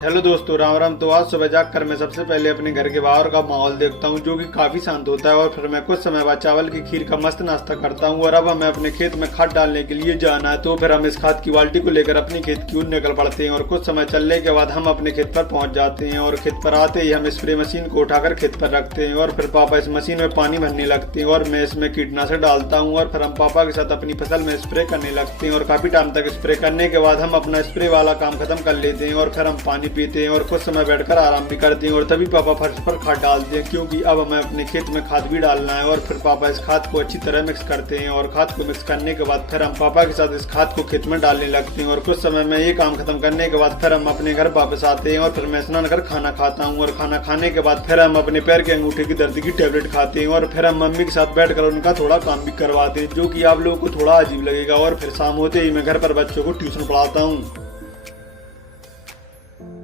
Hello दोस्तों, राम राम। तो आज सुबह जाग कर मैं सबसे पहले अपने घर के बाहर का माहौल देखता हूँ जो कि काफी शांत होता है। और फिर मैं कुछ समय बाद चावल की खीर का मस्त नाश्ता करता हूँ। और अब हमें अपने खेत में खाद डालने के लिए जाना है, तो फिर हम इस खाद की बाल्टी को लेकर अपने खेत की ओर निकल पड़ते हैं। और कुछ समय चलने के बाद हम अपने खेत पर पहुंच जाते हैं। और खेत पर आते ही हम स्प्रे मशीन को उठाकर खेत पर रखते हैं। और फिर पापा इस मशीन में पानी भरने लगते हैं और मैं इसमें कीटनाशक डालता हूँ। और फिर हम पापा के साथ अपनी फसल में स्प्रे करने लगते हैं। और काफी टाइम तक स्प्रे करने के बाद हम अपना स्प्रे वाला काम खत्म कर लेते हैं। और फिर हम पानी पीते हैं और कुछ समय बैठकर आराम भी करते हैं। और तभी पापा फर्श पर खाद डालते हैं, क्योंकि अब हमें अपने खेत में खाद भी डालना है। और फिर पापा इस खाद को अच्छी तरह मिक्स करते हैं। और खाद को मिक्स करने के बाद फिर हम पापा के साथ इस खाद को खेत में डालने लगते हैं। और कुछ समय में ये काम खत्म करने के बाद फिर हम अपने घर वापस आते हैं। और फिर मैं स्नान कर खाना खाता हूँ। और खाना खाने के बाद फिर हम अपने पैर के अंगूठे की दर्द की टेबलेट खाते हैं। और फिर हम मम्मी के साथ बैठकर उनका थोड़ा काम भी करवाते हैं, जो कि आप लोगों को थोड़ा अजीब लगेगा। और फिर शाम होते ही मैं घर पर बच्चों को ट्यूशन पढ़ाता हूँ।